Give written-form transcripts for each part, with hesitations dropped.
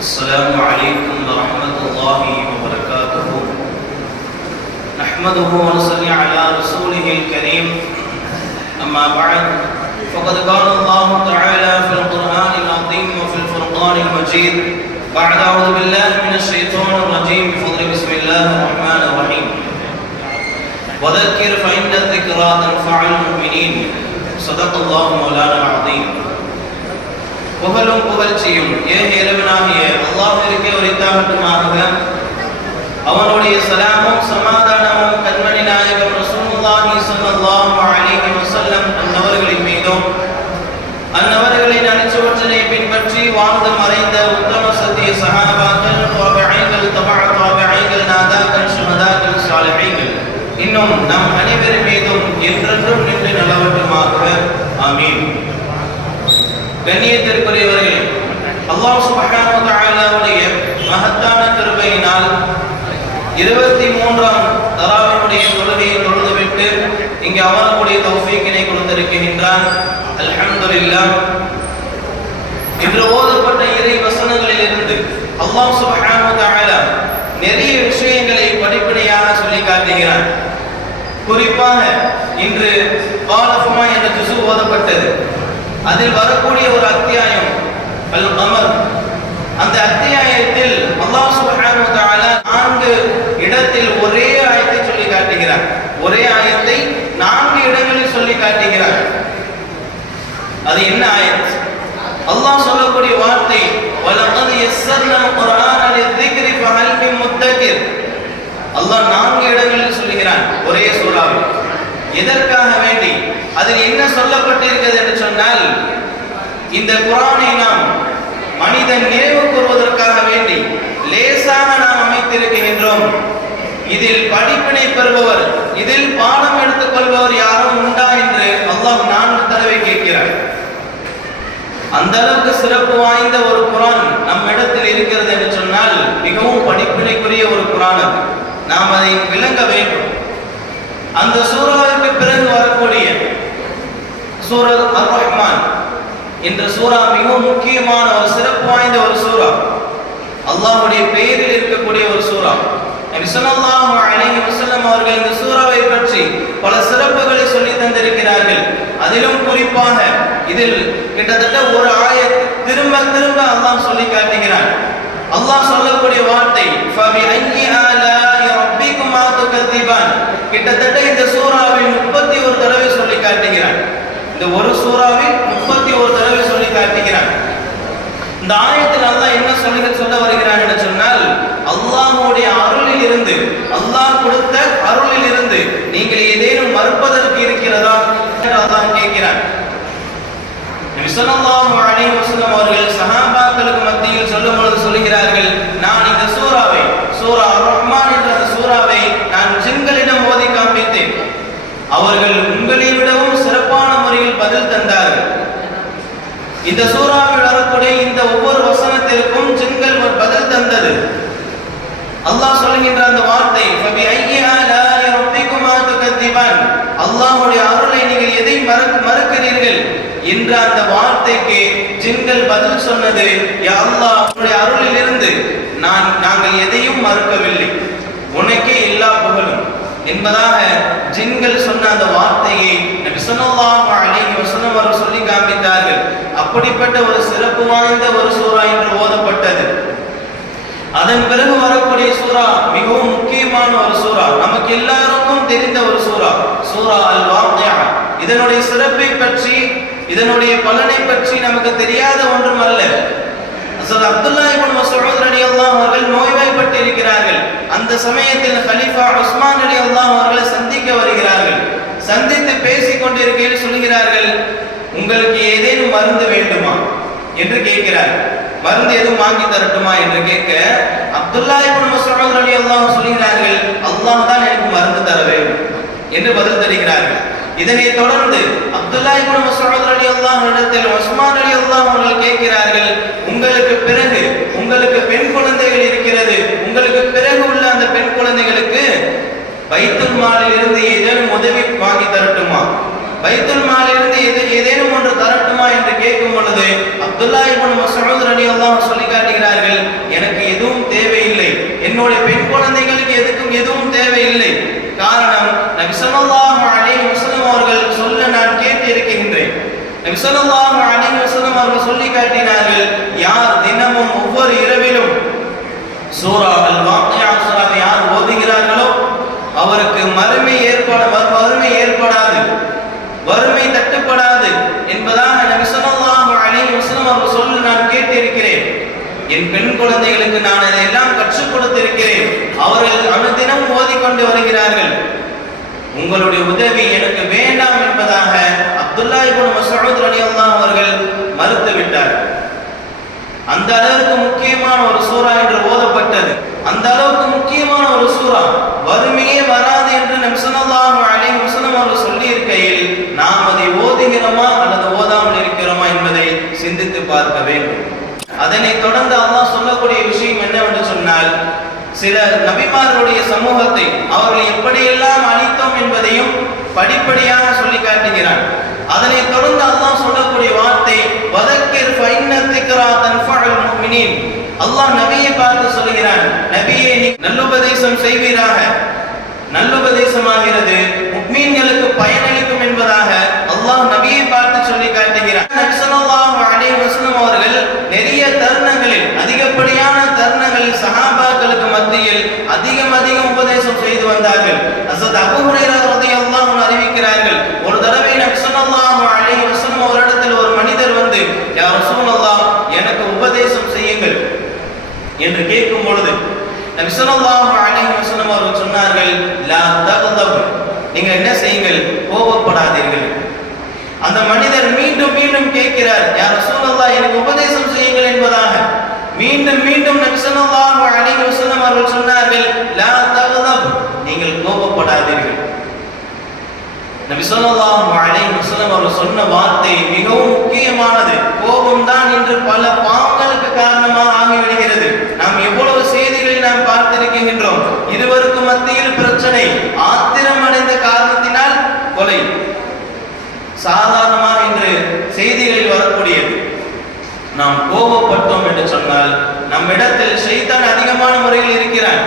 السلام عليكم ورحمة الله وبركاته. نحمده ونصلي على رسوله الكريم. أما بعد فقد قال الله تعالى في القرآن العظيم وفي الفرقان المجيد بعد أعوذ بالله من الشيطان الرجيم بفضل بسم الله الرحمن الرحيم. وذكر فإن الذكرى تنفع المؤمنين. صدق الله مولانا العظيم. புகழும் புகழ்ச்சியும் ஏக இறைவனாகிய அல்லாஹ்விற்கே உரித்தாகட்டுமாக. அவனுடைய சலாமும் சமாதானமும் கண்மணி நாயகம் ரசூலுல்லாஹி ஸல்லல்லாஹு அலைஹி வஸல்லம் அன்னவர்களின் மீதும் அன்னவர்களின் அடிச்சுவற்றினை பின்பற்றி வாழ்ந்து மறைந்த உத்தம சத்திய சஹாபாக்கள், தாபிஈன்கள், தபஅ தாபிஈன்கள், நாதாக்கள், ஷுஹதாக்கள், சாலிஹீன்கள் இன்னும் நம் அனைவரின் மீதும் என்றென்றும் நின்று நிலவட்டுமாக. ஆமீன். கண்ணியத்திற்குரியவர்களே, அல்லாஹ் சுப்ஹானஹு வ தஆலாவுடைய மகத்தான கிருபையினால் 23ஆம் தராவினுடைய தொழுகையை தொழுதுவிட்டு இங்கே அமரக்கூடிய தௌஃபீக்கினை கொடுத்திருக்கின்றான். அல்ஹம்துலில்லாஹ். இன்று ஓதப்பட்ட இறை வசனங்களிலிருந்து அல்லாஹ் சுப்ஹானஹு வ தஆலா நிறைய விஷயங்களை படிப்படியாக சொல்லி காட்டுகிறான். குறிப்பாக இன்று காலஃபுமா என்ற ஜுஸு ஓதப்பட்டது. அதில் வரக்கூடிய ஒரு அத்தியாயம் அல் கமர். அந்த அத்தியாயத்தில் அல்லாஹ் சுப்ஹானஹு வ தஆலா 4 இடத்தில் ஒரே ஆயத்தை சொல்லி காட்டுகிறார். ஒரே ஆயத்தை 4 இடங்களில் சொல்லி காட்டுகிறார். அது என்ன ஆயத்? அல்லாஹ் சொல்லக்கூடிய வார்த்தை வலகத் யஸ்ஸர்னா குர்ஆன லிذிக்ரி ஃபஹல் மின் முத்தகிர். அல்லாஹ் 4 இடங்களில் சொல்கிறான் ஒரே சூறாவில். எதற்காக வேண்டி, அதில் என்ன சொல்லப்பட்டிருக்கிறது என்று சொன்னால், இந்த குர்ஆனை நாம் மனிதன் நினைவு கூறுவதற்காக வேண்டி லேசாக நாம் அமைத்திருக்கின்றோம். இதில் படிப்பினை பெறுபவர், இதில் பாடம் எடுத்துக் கொள்பவர் யாரும் உண்டா என்று அல்லாஹ் 4 தடவை கேட்கிறார். அந்த அளவுக்கு சிறப்பு வாய்ந்த ஒரு குர்ஆன் நம் இடத்தில் இருக்கிறது என்று சொன்னால் மிகவும் படிப்பினைக்குரிய ஒரு குர்ஆன். நாம் அதை விளங்க வேண்டும். அந்த சூராவுக்கு பிறகு வரக்கூடிய சூரா அர்-ரஹ்மான் என்ற சூரா மிகவும் முக்கியமான ஒரு சிறப்பு வாய்ந்த ஒரு சூரா. அல்லாஹ்வுடைய பெயரில் இருக்கக்கூடிய ஒரு சூரா. நபி ஸல்லல்லாஹு அலைஹி வஸல்லம் அவர்கள் இந்த சூராவை பற்றி பல சிறப்புகளை சொல்லி தந்திருக்கிறார்கள். அதிலும் குறிப்பாக இதில் கிட்டத்தட்ட ஒரு ஆயத் திரும்ப திரும்ப அல்லாஹ் சொல்லி காட்டுகிறான். அல்லாஹ் சொல்லக்கூடிய வார்த்தை ஃபபி ஐயி ஆலாஇ ரப்பிகுமா துகதிபான். கிட்டத்தட்ட இந்த சூராவில் 31 தடவை சொல்லி காட்டுகிறான். இந்த ஒரு சூராவில் 31 தடவை சொல்லி காட்டுகிறான். இந்த ஆயத்தில் அல்லாஹ் என்ன சொல்ல வருகிறான் என்று சொன்னால், அல்லாஹ்வுடைய அருளில் இருந்து, அல்லாஹ் கொடுத்த அருளில் இருந்து நீங்கள் ஏதேனும் மறுப்பதற்கு இருக்கிறதா என்று அல்லாஹ் கேட்கிறான். நபி ஸல்லல்லாஹு அலைஹி வஸல்லம் அவர்கள் சஹாபாக்களுக்கு மத்தியில் சொல்லும் பொழுது சொல்கிறார்கள், நான் இந்த சூராவை, சூரா அர்-ரஹ்மான் என்ற அந்த சூராவை நான் ஜின்களிடம் ஓதி காண்பித்தேன். அவர்கள் உங்களை விடவும் சிறப்பான முறையில் பதில் தந்தார்கள். இந்த சூராவில் வரக்கூடிய இந்த ஒவ்வொரு வசனத்திற்கும் ஜின்கள் பதில் தந்தது. அல்லாஹ் சொல்கின்ற அந்த வார்த்தை ஃபபி ஐயி ஆலாஇ ரப்பிகுமா துகதிபான். அல்லாஹ்வுடைய அருளை நீங்கள் எதை மறுக்கிறீர்கள் என்ற அந்த வார்த்தைக்கு ஜின்கள் பதில் சொன்னது, யா அல்லாஹ், உன்னுடைய அருளில் இருந்து நாங்கள் எதையும் மறுக்கவில்லை, உனக்கே எல்லா புகழும் என்பதாக ஜின்கள் சொன்ன அந்த வார்த்தையை நபி ஸல்லல்லாஹு அலைஹி வஸல்லம் அவர்கள் சொல்லி காண்பித்தார்கள். அப்படிப்பட்ட ஒரு சிறப்பு வாய்ந்த ஒரு சூரா என்று ஓதப்பட்டது. அதன் பிறகு வரக்கூடிய சூரா மிகவும் முக்கியமான ஒரு சூரா, நமக்கு எல்லாருக்கும் தெரிந்த ஒரு சூரா, சூரா அல்-வாக்கியா. இதனுடைய சிறப்பை பற்றி, இதனுடைய பலனை பற்றி நமக்கு தெரியாத ஒன்றும் அல்ல. ஹஸரத் அப்துல்லாஹ் இப்னு மஸ்ஊத் ரலியல்லாஹு அவர்கள் நோய்வாய்ப்பட்டு இருக்கிறார்கள். அந்த சமயத்தில் கலீஃபா உஸ்மான் ரலியல்லாஹு அவர்களை சந்திக்க வருகிறார்கள். சந்தித்து பேசிக் கொண்டிருக்கையில் சொல்கிறார்கள், உங்களுக்கு ஏதேனும் மருந்து வேண்டுமா என்று கேட்கிறார். மருந்து எதுவும் வாங்கி தரட்டுமா என்று கேட்க, அப்துல்லாஹ் இப்னு மஸ்ஊத் ரலியல்லாஹு சொல்கிறார்கள், அல்லாஹ் தான் எனக்கு மருந்து தர வேண்டும் என்று பதில் தருகிறார்கள். இதனை தொடர்ந்து அப்துல்லாஹ் இப்னு மஸ்ஊத் ரலியல்லாஹு இடத்தில் உஸ்மான் ரலியல்லாஹு அவர்கள் கேட்கிறார்கள், உங்களுக்கு பிறகு உங்களுக்கு பெண் குழந்தைகள் இருக்கிறது, உங்களுக்கு பிறகு உள்ள அந்த பெண் குழந்தைகளுக்கு பைத்துல் மாலில் இருந்து ஏதேனும் உதவி வாங்கி தரட்டுமா, பைத்துல் மாலில் இருந்து ஏதேனும் ஒன்று தரட்டுமா என்று கேட்கும் பொழுது அப்துல்லாஹ் இப்னு மஸ்ஊத் ரலியல்லாஹு சொல்லி காட்டுகிறார்கள், என்னுடைய பெண் குழந்தைகளுக்கு எதுவும் தேவையில்லை. காரணம், நபி ஸல்லல்லாஹு அலைஹி வஸல்லம் அவர்கள் சொல்ல நான் கேட்டு இருக்கின்றேன். நபி ஸல்லல்லாஹு அலைஹி வஸல்லம் அவர்கள் சொல்லி காட்டினார்கள், யார் தினமும் ஒவ்வொரு இரவிலும் சூரா அல் வாக்கியா சூராவை யார் ஓதுகிறார்களோ அவருக்கு வறுமை ஏற்படாது, வறுமை தட்டுப்படாது என்பதாக நபி ஸல்லல்லாஹு அலைஹி வஸல்லம் அவர்கள் சொல்ல நான் கேட்டிருக்கிறேன். என் பெண் குழந்தைகளுக்கு நான் இதையெல்லாம் கற்றுக் கொடுத்திருக்கிறேன். அவர்கள் அனுதினம் ஓதிக்கொண்டு வருகிறார்கள். உங்களுடைய உதவி எனக்கு வேண்டாம் என்பதாக அப்துல்லா இப்னு மஸ்ஊத் ரலியல்லாஹு அவர்கள் மறுத்து விட்டார். அந்த அளவுக்கு முக்கியமான ஒரு சூரா என்று ஓதப்பட்டது. அந்த அளவுக்கு முக்கியமான ஒரு சூரா, வறுமையே வராது என்று நபி ஸல்லல்லாஹு அலைஹி வஸல்லம் அவர்கள் சொல்லி இருக்கையில் நாம் அதை ஓதுகிறோமா அல்லது ஓதாமல் இருக்கிறோமா என்பதை சிந்தித்து பார்க்க வேண்டும். அதனை தொடர்ந்து அல்லாஹ் சொல்லக்கூடிய விஷயம் என்னவென்று சொன்னால், சில நபிமார்களுடைய சமூகத்தை அவர்கள் எப்படியெல்லாம் அழித்தோம் என்பதையும் படிப்படியாக சொல்லி காட்டுகிறான். அதனை தொடர்ந்து அல்லாஹ் சொல்லக்கூடிய வார்த்தை, வதக்கிர் ஃபைன்ன திக்ரா தன்ஃபஉல் முஃமினீன். அல்லாஹ் நபியை பார்த்து சொல்கிறான், நபியே நீ நல்லுபதேசம் செய்வீராக, நல்லுபதேசமாகிறது முஃமின்களுக்கு பயனளிக்கும் என்பதாக அல்லாஹ் நபியை பார்த்து சொல்லி காட்டுகிறான். நபி ஸல்லல்லாஹு அலைஹி வஸல்லம் அவர்கள் நிறைய தருணங்களில், அதிகப்படியான தருணங்களில் சஹாபாக்களுக்கு மத்தியில் அதிகம் உபதேசம் செய்து வந்தார்கள். ஹஸரத் அபூ ஹுரைரா রাদিয়াল্লাহு அன்ஹு அறிவிக்கிறார்கள், ஒரு தடவை நபி ஸல்லல்லாஹு அலைஹி வஸல்லம் அவரிடத்தில் ஒரு மனிதர் வந்து, யா ரசூலல்லாஹ் எனக்கு உபதேசம் செய்யுங்கள் என்று கேட்கும் பொழுது நபி ஸல்லல்லாஹு அலைஹி வஸல்லம் அவர்கள் சொன்னார்கள், லா தக்தப், நீங்க என்ன செய்யுங்கள், கோபப்படாதீர்கள். அந்த மனிதர் மீண்டும் கேட்கிறார், யா ரசூலல்லாஹ் எனக்கு உபதேசம் செய்யுங்கள் என்பதாக. மீண்டும் நபி ஸல்லல்லாஹு அலைஹி வஸல்லம் அவர்கள் சொன்னார்கள், லா தக்தப், நீங்கள் கோபப்படாதீர்கள். நபி ஸல்லல்லாஹு அலைஹி வஸல்லம் அவர்கள் சொன்ன வார்த்தை மிகவும் முக்கியமானது. கோபம் தான் இன்று பல பாவங்களுக்கு காரணமாக ஆகிவிடுகிறது. நாம் எவ்வளவு செய்திகளில் நாம் பார்த்திருக்கின்றோம். இருவருக்கு மத்தியில் பிரச்சனை, ஆத்திரம் அடைந்த காரணத்தினால் கொலை, சாதாரணமாக இன்று செய்திகளில் வரக்கூடியது. நாம் கோபப்பட்டோம் என்று சொன்னால் நம்மிடத்தில் ஷைத்தான் அதிகமான முறையில் இருக்கிறான்.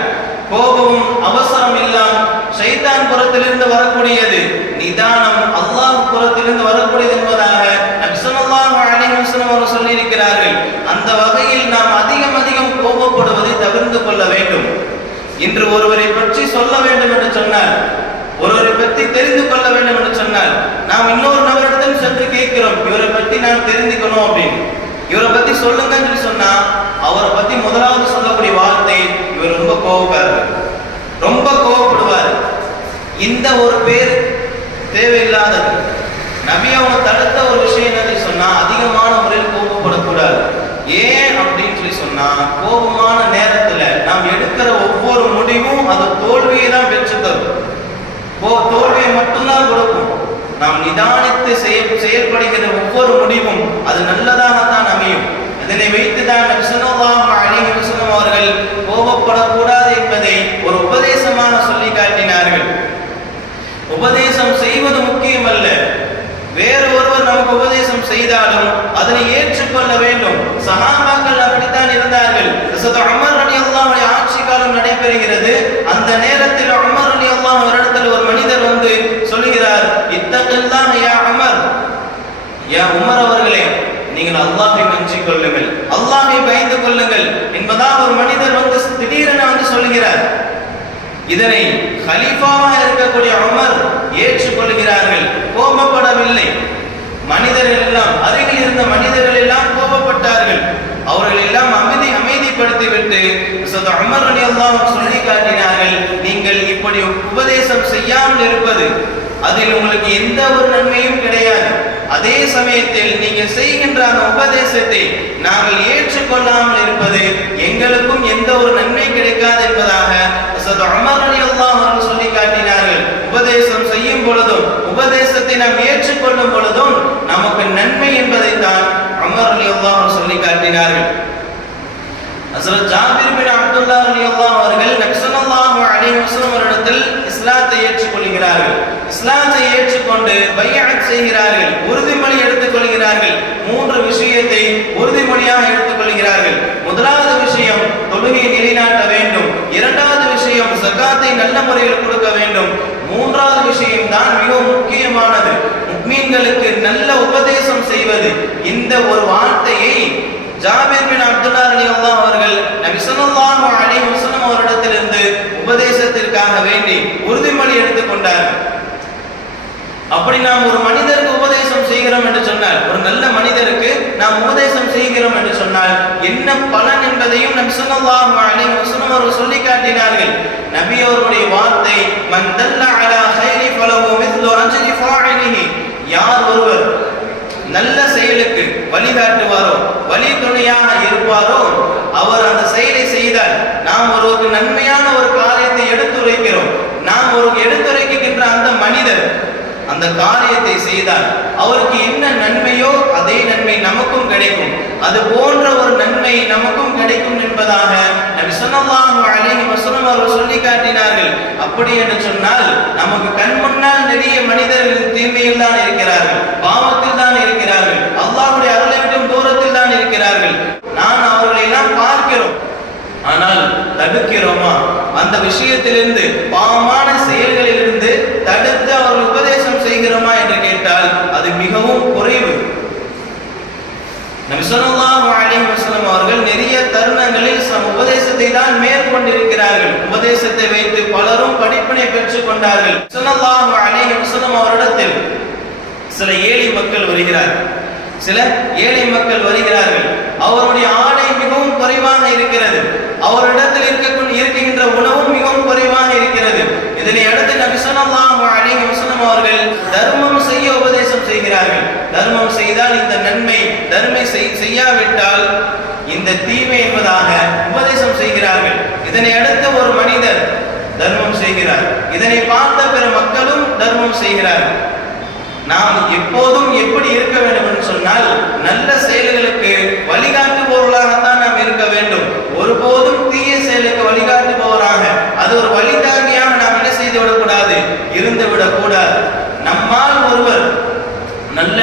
கோபமும் அவசரம் எல்லாம் ஷைத்தான் புறத்திலிருந்து வரக்கூடியது, நிதானம் அல்லாஹ் புறத்திலிருந்து வரக்கூடியது என்பதாக நபி ஸல்லல்லாஹு அலைஹி வஸல்லம் அவர்கள் சொல்லி இருக்கிறார்கள். அந்த வகையில் நாம் அதிகம் கோபப்படுவதை தவிர்த்து கொள்ள வேண்டும். இன்று ஒருவரை பற்றி சொல்ல வேண்டும் என்று சொன்னால், ஒருவரை பற்றி தெரிந்து கொள்ள வேண்டும் என்று சொன்னால், நாம் இன்னொரு நபரிடத்தில் சென்று கேட்கிறோம், இவரை பற்றி நான் தெரிந்துக்கணும் அப்படின்னு, இவரை பத்தி சொல்லுங்கன்னு சொன்னா அவரை பத்தி முதலாவது சொல்லக்கூடிய வார்த்தை, இவர் ரொம்ப கோபக்காரர், ரொம்ப கோபப்படுவார். இந்த ஒரு பேர் தேவையில்லாதது. நபி அவங்க தடுத்த ஒரு விஷயம் என்னன்னு சொன்னா, அதிகமான முறையில் கோபப்படக்கூடாது. ஏன் அப்படின்னு சொல்லி சொன்னா, கோபமான நேரத்துல நாம் எடுக்கிற ஒவ்வொரு முடிவும் அது தோல்வியை தான் பெற்று தரும், தோல்வியை மட்டும்தான் கொடுக்கும். நாம் நிதானித்து செயல்படுகிற ஒவ்வொரு முடிவும் அது நல்லதாகத்தான் அமையும். இதனை வைத்துதான் நபி ஸல்லல்லாஹு அலைஹி வஸல்லம் அவர்கள் கோபப்படக்கூடாது என்பதை ஒரு உபதேசமாக சொல்லி காட்டினார்கள். உபதேசம் செய்வது முக்கியமல்ல, வேறு ஒருவர் நமக்கு உபதேசம் செய்தாலும் அதனை ஏற்றுக்கொள்ள வேண்டும். சஹாபாக்கள் அப்படித்தான் இருந்தார்கள். ஹஸரத் உமர் ரலியல்லாஹு அன்ஹு ஆட்சி காலம் நடைபெறுகிறது. அந்த நேரத்தில் உமர் ரலியல்லாஹு அன்ஹு இடத்தில் ஒரு மனிதர் வந்து சொல்கிறார், இத்தகில்லாஹ் யா உமர், யா உமர் அவர்களே நீங்கள் அல்லாஹ்வை அஞ்சிக் கொள்ளுங்கள், அல்லாஹ்வை பயந்து கொள்ளுங்கள் என்பதாக ஒரு மனிதர் வந்து திடீரென வந்து சொல்கிறார். இதனை கலீஃபாவாக இருக்கக்கூடிய உமர் ஏற்றுக்கொள்கிறார்கள், கோபப்படவில்லை. மனிதர்கள் எல்லாம், அருகில் இருந்த மனிதர்கள் எல்லாம் கோபப்பட்டார்கள். அவர்கள் எல்லாம் அமைதிப்படுத்திவிட்டு உமர் ரலியல்லாஹு அன்ஹு சொல்லி காட்டினார்கள், நீங்கள் இப்படி உபதேசம் செய்யாமல் இருப்பது அதில் உங்களுக்கு எந்த ஒரு நன்மையும் கிடையாது. அதே சமயத்தில் நீங்கள் செய்கின்ற அந்த உபதேசத்தை நாங்கள் ஏற்றுக்கொள்ளாமல் இருப்பது எங்களுக்கும் எந்த ஒரு நன்மை கிடைக்காது என்பதாக உமர் ரலியல்லாஹு அன்ஹு சொல்லி காட்டினார்கள். உபதேசம் செய்யும் பொழுதும் உபதேசத்தை நாம் ஏற்றுக்கொள்ளும் பொழுதும் நமக்கு நன்மை என்பதை தான் உமர் ரலியல்லாஹு அன்ஹு சொல்லி காட்டினார்கள். ஹஸரத் ஜாபிர் பின் அப்துல்லா ரலியல்லாஹு அவர்கள் நபி ஸல்லல்லாஹு அலைஹி வஸல்லம் அவரிடத்தில் இஸ்லாத்தை ஏற்றுக்கொள்கிறார்கள். இஸ்லாத்தை ஏற்றுக்கொண்டு பைஅத் செய்கிறார்கள், உறுதிமொழி எடுத்துக் கொள்கிறார்கள். 3 விஷயத்தை உறுதிமொழியாக எடுத்துக் கொள்கிறார்கள். முதலாவது விஷயம், தொழுகையை நிலைநாட்ட வேண்டும். இரண்டாவது விஷயம் ஜகாத்தை நல்ல முறையில் கொடுக்க வேண்டும். மூன்றாவது விஷயம் தான் மிகவும் முக்கியமானது, முஃமின்களுக்கு நல்ல உபதேசம் செய்வது. இந்த ஒரு வார்த்தையை ஜாபிர் பின் அப்துல்லாஹ் ரலியல்லாஹு அவர்கள் நபி ஸல்லல்லாஹு அலைஹி வஸல்லம் அவரிடத்திலிருந்து உபதேசத்திற்காக வேண்டி உறுதிமொழி எடுத்துக்கொண்டார்கள். அப்படி நாம் ஒரு மனிதருக்கு உபதேசம் செய்கிறோம் என்று சொன்னால், ஒரு நல்ல மனிதருக்கு நாம் உபதேசம் செய்கிறோம் என்று சொன்னால் என்ன பலன் என்பதையும் நபி ஸல்லல்லாஹு அலைஹி வஸல்லம் அவர்கள் சொல்லி காட்டினார்கள். நபி அவருடைய வார்த்தை, மன் தல்ல அலா கைரி ஃபலஹு மிஸ்லு அஜ்ரி ஃபாயிலிஹி, யார் ஒருவர் நல்ல செயலுக்கு வழிகாட்டுவாரோ, வழி துணையாக இருப்பாரோ, அவர் அந்த செயலை செய்தால், நாம் ஒருவருக்கு நன்மையான ஒரு காரியத்தை எடுத்துரைக்கிறோம், நாம் ஒருவருக்கு எடுத்துரைக்கின்ற அந்த மனிதர் அந்த காரியத்தை செய்தால் அவருக்கு என்ன நன்மையோ அதே நன்மை நமக்கும் கிடைக்கும், அது போன்ற ஒரு நன்மை நமக்கும் கிடைக்கும் என்பதாக நபி ஸல்லல்லாஹு அலைஹி வஸல்லம் அவர்கள் சொல்லி காட்டினார்கள். அப்படி என்று சொன்னால் நமக்கு கண் முன்னால் நிறைய மனிதர்கள் தீமையில் தான் இருக்கிறார்கள், பாவத்தில் தான் இருக்கிறார்கள், அல்லாஹ்வுடைய அருளை விட்டும் தூரத்தில் தான் இருக்கிறார்கள். நான் அவர்களை எல்லாம் பார்க்கிறோம், ஆனால் தடுக்கிறோமா? அந்த விஷயத்திலிருந்து, பாவமான செயல்களிலிருந்து தடுத்து அவர்கள் உபதேசம் செய்கிறோமா என்று கேட்டால் அது மிகவும் குறைவு. நபி ஸல்லல்லாஹு அலைஹி வஸல்லம் அவர்கள் நிறைய தருணங்களில் உபதேசத்தை தான் மேற்கொண்டிருக்கிறார்கள். உபதேசத்தை வைத்து பலரும் படிப்பினை பெற்றுக் கொண்டார்கள். ஸல்லல்லாஹு அலைஹி வஸல்லம் அவரிடத்தில் சில ஏழை மக்கள் வருகிறார்கள். அவருடைய ஆடை மிகவும் குறைவாக இருக்கிறது, அவரிடத்தில் இருக்கின்ற உணவும் மிகவும் குறைவாக இருக்கிறது. இதனை அடுத்து நபி ஸல்லல்லாஹு அலைஹி வஸல்லம் அவர்கள் தர்மம் செய்ய உபதேசம் செய்கிறார்கள். தர்மம் செய்தால் இந்த நன்மை, தர்மம் செய்யாவிட்டால் இந்த தீமை என்பதாக உபதேசம் செய்கிறார்கள். இதனை அடுத்து ஒரு மனிதர் தர்மம் செய்கிறார், இதனை பார்த்த பிற மக்களும் தர்மம் செய்கிறார்கள். நாம் எப்போதும் எப்படி இருக்க வேண்டும் என்று சொன்னால், நல்ல செயல்களுக்கு வழிகாட்டுபவர்களாகத்தான் நாம் இருக்க வேண்டும். ஒருபோதும் தீய செயலுக்கு வழிகாட்டுபவராக, அது ஒரு வழிதாங்கியாக நாம் என்ன செய்து விடக்கூடாது, இருந்து விடக்கூடாது. நம்மால் ஒருவர் நல்ல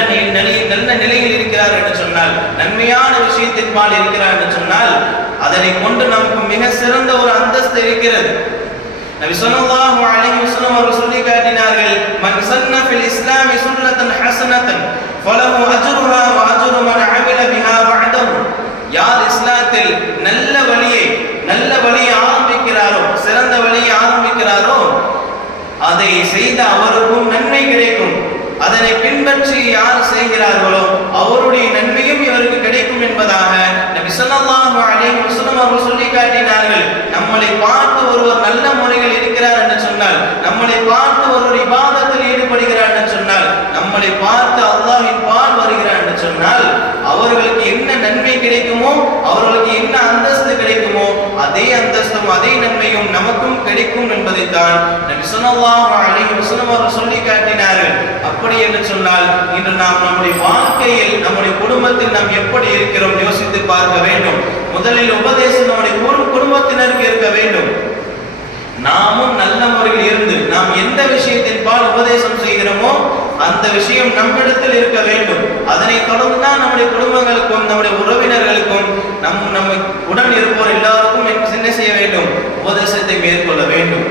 நிலையில் இருக்கிறார் என்று சொன்னால், நன்மையான விஷயத்தின்பால் இருக்கிறார் என்று சொன்னால், அதனை கொண்டு நமக்கு மிக சிறந்த ஒரு அந்தஸ்து இருக்கிறது. நபி ஸல்லல்லாஹு அலைஹி வஸல்லம் அவர்கள் சொல்லி காட்டினார்கள், மன் சன்ன ஃபில் இஸ்லாமி சுன்னத்தன் ஹஸனத்தன் ஃபலஹு அஜ்ருஹா வ அஜ்ரு மன் அமில பிஹா பஅதஹு. யார் இஸ்லாத்தில் நல்ல வழியை ஆரம்பிக்கிறாரோ, சிறந்த வழியை ஆரம்பிக்கிறாரோ, அதை செய்த அவருக்கும் நன்மை கிடைக்கும். அதனை பின்பற்றி யார் செய்கிறார்களோ அவருடைய நன்மையும் இவருக்கு கிடைக்கும் என்பதாக நபி ஸல்லல்லாஹு அலைஹி வஸல்லம் அவர்கள் சொல்லி காட்டினார்கள். நம்மளை பார்த்து ஒருவர் நல்ல முறையில் இருக்கிறார் என்று சொன்னால், நம்மளை பார்த்து ஒருவர் இபாதத்தில் ஈடுபடுகிறார் என்று சொன்னால், நம்மளை பார்த்து அல்லாஹ்வின் பால் வருகிறார் என்று சொன்னால், அவர்களுக்கு என்ன நன்மை கிடைக்குமோ, அவர்களுக்கு என்ன அந்தஸ்து கிடைக்குமோ, அதே அந்தஸ்தும் அதே நன்மையும் நமக்கும் கிடைக்கும் என்பதைத்தான் நபி ஸல்லல்லாஹு அலைஹி வஸல்லம் அவர்கள் சொல்லி காட்டினார்கள். அப்படி என்று சொன்னால், இன்று நாம் நம்முடைய வாழ்க்கையில், நம்முடைய குடும்பத்தில் நாம் எப்படி இருக்கிறோம் யோசித்து பார்க்க வேண்டும். முதலில் உபதேசம் நம்முடைய குடும்பத்தினருக்கு இருக்க வேண்டும். நாமும் நல்ல முறையில் இருந்து நாம் எந்த விஷயத்தின் பால் உபதேசம் செய்கிறோமோ அந்த விஷயம் நம்மிடத்தில் இருக்க வேண்டும். அதனை தொடர்ந்து தான் நம்முடைய குடும்பங்களுக்கும் நம்முடைய உறவினர்களுக்கும் நம்ம உடன் இருப்போர் எல்லாருக்கும் என்ன செய்ய வேண்டும், உபதேசத்தை மேற்கொள்ள வேண்டும்.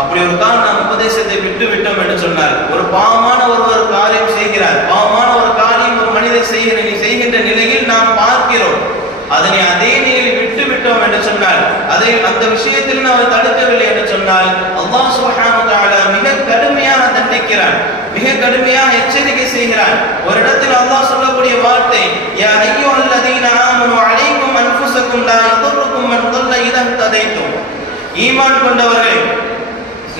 அப்படி ஒரு கால் நாம் உபதேசத்தை விட்டு விட்டோம் என்று சொன்னால், ஒரு பாவமான ஒரு காரியம் செய்கிறார், பாவமான ஒரு காரியம் ஒரு மனிதர் செய்கின்ற நிலையில் நாம் பார்க்கிறோம், அதனை அதே நிலையில் விட்டு விட்டோம் என்று சொன்னால், அந்த விஷயத்தில் நாம் தடுக்கவில்லை என்று சொன்னால், அல்லாஹ் சுப்ஹானஹு வ தஆலா மிக கடுமையாக தண்டிக்கிறான், மிக கடுமையாக எச்சரிக்கை செய்கிறான். ஒரு இடத்தில் அல்லாஹ் சொல்லக்கூடிய வார்த்தை, யா அய்யுஹல்லதீன ஆமனு அலைக்கும் அன்ஃபுஸக்கும் லா யதுர்ருக்கும் மன் தல்ல இதா ததைத்தும். ஈமான் கொண்டவர்களே,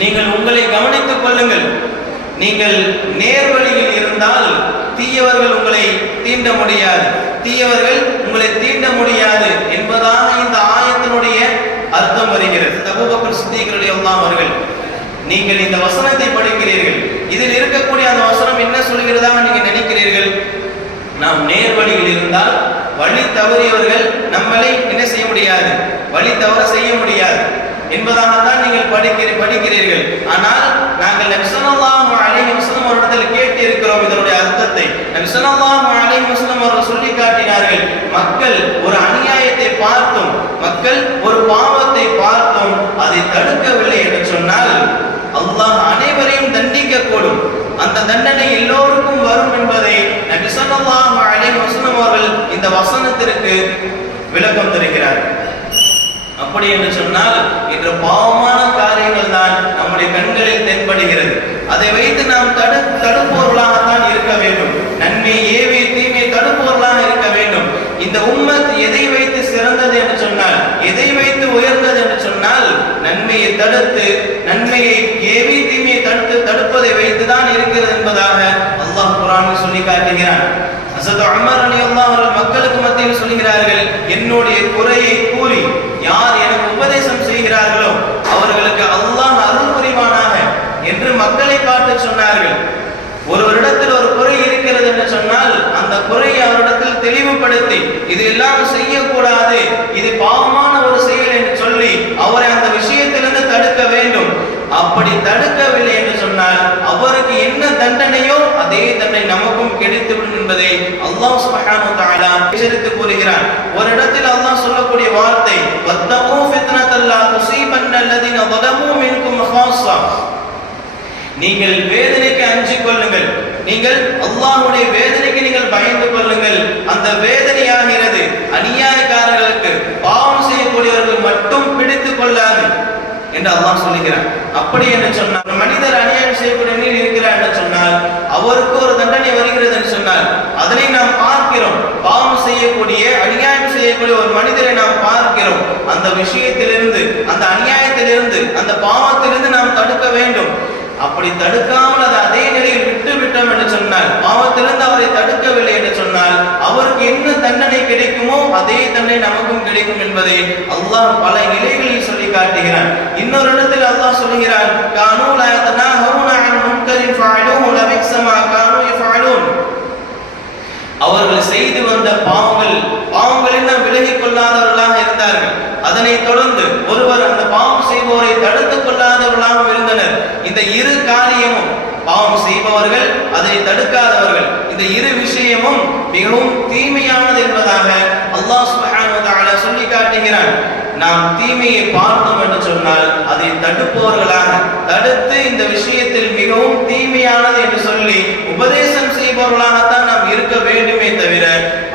நீங்கள் உங்களை கவனித்துக் கொள்ளுங்கள். நீங்கள் நேர்வழியில் இருந்தால் தீயவர்கள் உங்களை தீண்ட முடியாது, தீயவர்கள் உங்களை தீண்ட முடியாது என்பதாக இந்த ஆயத்தினுடைய அர்த்தம் வருகிறது. அபூபக்கர் சித்தீக் ரலியல்லாஹு அவர்கள், நீங்கள் இந்த வசனத்தை படிக்கிறீர்கள், இதில் இருக்கக்கூடிய அந்த வசனம் என்ன சொல்கிறதாக நீங்க நினைக்கிறீர்கள்? நாம் நேர்வழியில் இருந்தால் வழி தவறியவர்கள் நம்மளை என்ன செய்ய முடியாது, வழி தவற செய்ய முடியாது என்பதாகத்தான் நீங்கள் படிக்கிறீர்கள். ஆனால் நாங்கள் நபி ஸல்லல்லாஹு அலைஹி வஸல்லம் அவர்களிடத்தில் கேட்டு இருக்கிறோம் இதனுடைய அர்த்தத்தை. நபி ஸல்லல்லாஹு அலைஹி வஸல்லம் அவர்கள் சொல்லி காட்டினார்கள், மக்கள் ஒரு அநியாயத்தை பார்த்தும், மக்கள் ஒரு அந்த தண்டனை எல்லோருக்கும் வரும் என்பதை நபி ஸல்லல்லாஹு அலைஹி வஸல்லம் அவர்கள் இந்த வசனத்திற்கு விளக்கம் தருகிறார். அப்படி என்று சொன்னால் இன்று பாவமான காரியங்கள் தான் நம்முடைய கண்களில் தென்படுகிறது. அதை வைத்து நாம் தடுப்பவர்களாகத்தான் இருக்க வேண்டும். நன்மை ஏவி தீமை தடுப்பவர்களாக இருக்க வேண்டும். இந்த உம்மத் எதை வைத்து சிறந்தது என்று சொன்னால், எதை வைத்து உயர்ந்தது என்று சொன்னால், நன்மையை தடுத்து நன்மையை ஏவி தீமையை தடுப்பதை வைத்துதான் இருக்கிறது என்பதாக அல்லாஹ் குர்ஆனில் சொல்லி காட்டுகிறான். ஹஸரத் உமர் ரலியல்லாஹு அன்ஹு மக்களுக்கு மத்தியில் சொல்கிறார்கள், என்னுடைய குறையை கூறி யார் எனக்கு உபதேசம் செய்கிறார்களோ அவர்களுக்கு அல்லாஹ் அருள் புரிவானாக என்று மக்களை பார்த்து சொன்னார்கள். ஒருவரிடத்தில் ஒரு குறை இருக்கிறது என்று சொன்னால் அந்த குறையை அவரிடத்தில் தெளிவுபடுத்தி இது எல்லாம் செய்யக்கூடாது, இது பாவமான ஒரு செயல் என்று சொல்லி அவரை அந்த விஷயத்திலிருந்து தடுக்க வேண்டும். அப்படி தடுக்கவில்லை என்று சொன்னால் அவருக்கு என்ன தண்டனையோ அதே தண்டனை நமக்கும் கிடைத்துவிடும் என்பதை அல்லாஹ் சுப்ஹானஹு வ தஆலா எச்சரித்து கூறுகிறான். ஒரு இடத்தில் அல்லாஹ் சொல்லக்கூடிய வார்த்தை வத்தகூ ஃபித்னத்தல் லா துஸீபன்ன அல்லதீன ஸலமூ மின்கும் ஹாஸா, நீங்கள் வேதனைக்கு அஞ்சிக் கொள்ளுங்கள், நீங்கள் அல்லாஹ்வுடைய வேதனைக்கு நீங்கள் பயந்து கொள்ளுங்கள். அந்த வேதனையாகிறது அநியாயக்காரர்களுக்கு பாவம் செய்யக்கூடியவர்கள் மட்டும் பிடித்துக் கொள்ளாது என்று அல்லாஹ் சொல்லுகிறார். அப்படி என்று சொன்னால் மனிதர் அநியாயம் செய்யக்கூடிய நிலையில் இருக்கிறார் என்று சொன்னால் அவருக்கு ஒரு தண்டனை வருகிறது என்று சொன்னால் அதனை நாம் பார்க்கிறோம். பாவம் செய்யக்கூடிய அநியாயம் செய்யக்கூடிய ஒரு மனிதரை நாம் பார்க்கிறோம். அந்த விஷயத்திலிருந்து, அந்த அநியாயத்திலிருந்து, அந்த பாவத்திலிருந்து நாம் தடுக்க வேண்டும். அப்படி தடுக்காமல் அதை அதே நிலையில் விட்டு விட்டோம் என்று சொன்னால், பாவத்திலிருந்து அவரை தடுக்கவில்லை என்று சொன்னால் அவருக்கு என்ன தண்டனை கிடைக்குமோ அதே தண்டனை நமக்கும் கிடைக்கும் என்பதை அல்லாஹ் பல நிலைகளில் சொல்லி காட்டுகிறான். இன்னொரு இடத்தில் அல்லாஹ் சொல்கிறான், கானூ லா யதனாஹூன அன் முன்கரின் ஃபஅலூஹு லபிக்ஸ மா கானூ யஃபஅலூன், அவர்கள் செய்து வந்த பாவங்களில் நாம் விலகிக் கொள்ளாதவர்களாக இருந்தார்கள். அதனை தொடர்ந்து ஒருவர் அந்த பாவம் செய்பவரை தடுத்துக் கொள்ளாதவர்களாக இருந்தனர். இந்த இரு காரியமும், பாவம் செய்பவர்கள் அதை தடுக்காதவர்கள், இந்த இரு விஷயமும் மிகவும் தீமையானது என்பதாக அல்லாஹ் சுப்ஹானஹு வ தஆலா சொல்லி காட்டுகிறான். நாம் தீமையை பார்த்தோம் என்று சொன்னால் அதை தடுப்பவர்களாக, தடுத்து இந்த விஷயத்தில் மிகவும் தீமையானது என்று சொல்லி உபதேசம் செய்பவர்களாகத்தான் நாம் இருக்க வேண்டுமே தவிர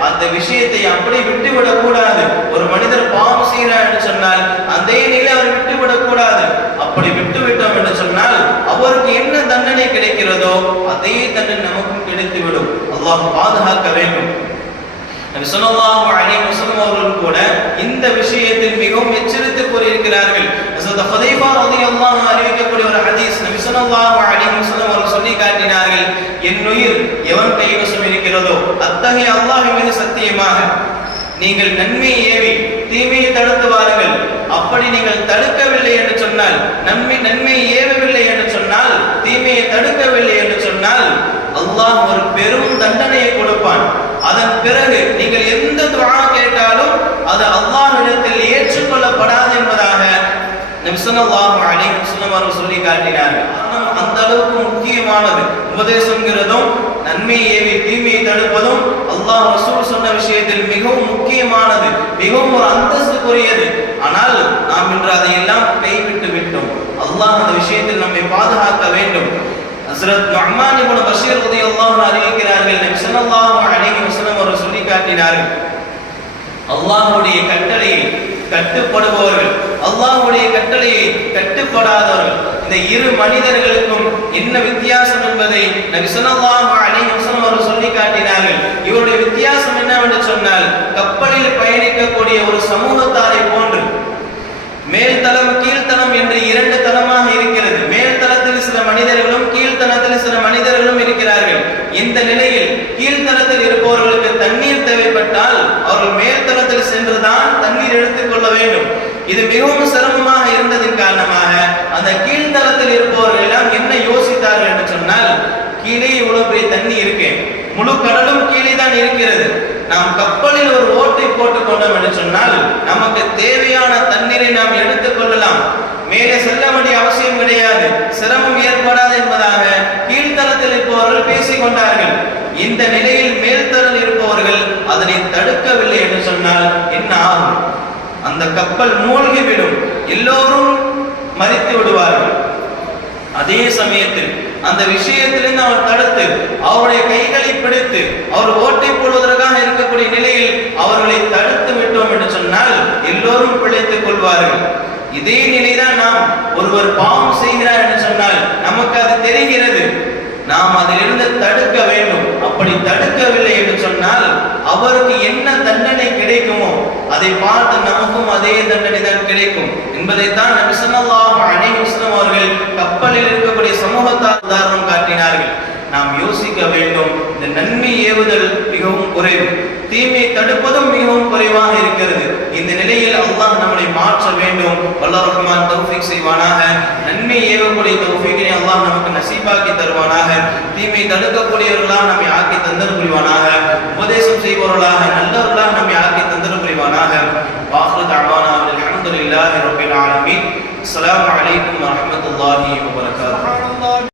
அந்த விஷயத்தை அப்படி விட்டுவிடக் கூடாது. ஒரு மனிதர் பாவம் செய்கிறார் என்று சொன்னால் அதே நிலை அவர் விட்டுவிடக் கூடாது. அப்படி விட்டுவிட்டோம் என்று சொன்னால் அவருக்கு என்ன தண்டனை கிடைக்கிறதோ அதே தண்டனை நமக்கும் கிடைத்துவிடும். அல்லாஹ் பாதுகாக்க வேண்டும். நபி ஸல்லல்லாஹு அலைஹி வஸல்லம் அவர்கள் கூட இந்த விஷயத்தில் மிகவும் எச்சரித்து கூறியிருக்கிறார்கள். ஹஸரத் ஹுதைஃபா রাদিয়াল্লাহு அன்ஹு அறிவிக்கக்கூடிய ஒரு ஹதீஸ், நபி ஸல்லல்லாஹு அலைஹி வஸல்லம் அவர்கள் சொல்லி காட்டினார்கள், என் உயிர் எவன் கைவசம் இருக்கிறதோ அத்தகைய அல்லாஹ்வின் மீது சத்தியமாக நீங்கள் நன்மையை ஏவி தீமையை தடுத்து வாருங்கள். அப்படி நீங்கள் தடுக்கவில்லை என்று சொன்னால், நன்மையை ஏவவில்லை என்று சொன்னால், தீமையை தடுக்கவில்லை என்று சொன்னால் அல்லாஹ் ஒரு பெரும் தண்டனையை கொடுப்பான். அதன் பிறகு நீங்கள் எந்த துஆ கேட்டாலும் அது அல்லாஹ்விடத்தில் ஏற்றுக்கொள்ளப்படாது என்பதாக நபி ஸல்லல்லாஹு அலைஹி வஸல்லம் அவர்கள் சொல்லி காட்டினார்கள். அந்த அளவுக்கு முக்கியமானது உபதேசம்ங்கிறதும் நன்மையை ஏவி தீமையை தடுப்பதும் அல்லாஹ் ரசூல் சொன்ன விஷயத்தில் மிகவும் முக்கியமானது, மிகவும் ஒரு அந்தஸ்துக்குரியது. ஆனால் நாம் இன்று அதையெல்லாம் கைவிட்டு விட்டோம். அல்லாஹ் அந்த விஷயத்தில் நம்மை பாதுகாக்க வேண்டும். ஹஸ்ரத் நுஅமான் இப்னு பஷீர் রাদিয়াল্লাহு அன்ஹு அறிவிக்கிறார்கள், நபி ஸல்லல்லாஹு அலைஹி வஸல்லம் அவர்கள் சொல்லி காட்டினார்கள், அல்லாஹ்வுடைய கட்டளையை கட்டுப்படுபவர்கள், அல்லாஹ்வுடைய கட்டளையை கட்டுப்படாதவர்கள், இந்த இரு மனிதர்களுக்கும் என்ன வித்தியாசம் என்பதை நபி ஸல்லல்லாஹு அலைஹி வஸல்லம் அவர்கள் சொல்லி காட்டினார்கள். இவருடைய வித்தியாசம் என்னவென்று சொன்னால், கப்பலில் பயணிக்கக்கூடிய ஒரு சமூகத்தாரை போன்று மேல்தளம் கீழ்த்தளம் என்று இரண்டு தளமாக இருக்கிறது. மேல்தளத்தில் சில மனிதர்களும் கீழ்த்தளத்தில் சில மனிதர்களும் இருக்கிறார்கள். இந்த நிலையில் கீழ்த்தளத்தில் இருப்பவர்களுக்கு தண்ணீர் தேவைப்பட்டால் அவர்கள் மேல்தளத்தில் சென்றுதான் தண்ணீர் எடுத்துக் கொள்ள வேண்டும். இது மிகவும் சிரமமாக இருந்ததின் காரணமாக அந்த கீழ்த்தளத்தில் இருப்பவர்கள் எல்லாம் என்ன யோசித்தார்கள் என்று சொன்னால், கீழே இவ்வளவு பெரிய தண்ணி இருக்கு, முழு கடலும் கீழே தான் இருக்கிறது, நாம் கப்பலில் ஒரு ஓட்டை போட்டுக் கொண்டோம் என்று சொன்னால் நமக்கு தேவையான தண்ணீரை நாம் எடுத்துக் கொள்ளலாம், மேலே செல்ல வேண்டிய அவசியம் கிடையாது, சிரமம் ஏற்படாது என்பதாக கீழ்த்தளத்தில் இருப்பவர்கள் பேசிக் கொண்டார்கள். இந்த நிலையில் மேல்தளத்தில் இருப்பவர்கள் அதனை தடுக்கவில்லை என்று சொன்னால் என்ன ஆகும்? அந்த கப்பல் மூழ்கிவிடும், எல்லோரும் மரித்து விடுவார்கள். அதே சமயத்தில் அந்த விஷயத்திலிருந்து அவர் தடுத்து அவருடைய கைகளை பிடித்து அவர் ஓட்டை போடுவதற்காக இருக்கக்கூடிய நிலையில் அவர்களை தடுத்து விட்டோம் என்று சொன்னால் எல்லோரும் பிழைத்துக் கொள்வார்கள். இதே நிலைதான் நாம் ஒருவர் பாவம் செய்கிறார் என்று சொன்னால் நமக்கு அது தெரிகிறது, நாம் அதிலிருந்து தடுக்க வேண்டும். அப்படி தடுக்கவில்லை என்று சொன்னால் அவருக்கு என்ன தண்டனை கிடைக்குமோ அதை பார்த்து நமக்கும் அதே தண்டனை தான் கிடைக்கும் என்பதைத்தான் நபி ஸல்லல்லாஹு அலைஹி வஸல்லம் அவர்கள் கப்பலில் இருக்கக்கூடிய சமூகத்தார் உதாரணம் காட்டினார்கள். நாம் யோசிக்க வேண்டும், இந்த நன்மை ஏவுதல் மிகவும் குறைவு, தீமை தடுப்பதும் மிகவும் குறைவாக இருக்கிறது. இந்த நிலையில் அல்லாஹ் நம்மை மாற்ற வேண்டும். வல்லர் ரஹ்மான் தௌஃபீக் செய்வானாக. நன்மை ஏவக்கூடிய தௌஃபீக்கை அல்லாஹ் நமக்கு நசீபாக்கி தருவானாக. தீமை தடுக்கக்கூடியவர்களாக நம்மை ஆக்கி தந்தர் புரிவானாக. உபதேசம் செய்பவர்களாக நல்லவர்களாக நம்மை ஆக்கி தந்தர் புரிவானாக. வாஹிரு தஅவானா அல்ஹம்துலில்லாஹி ரப்பில் ஆலமீன். அஸ்ஸலாமு அலைக்கும்.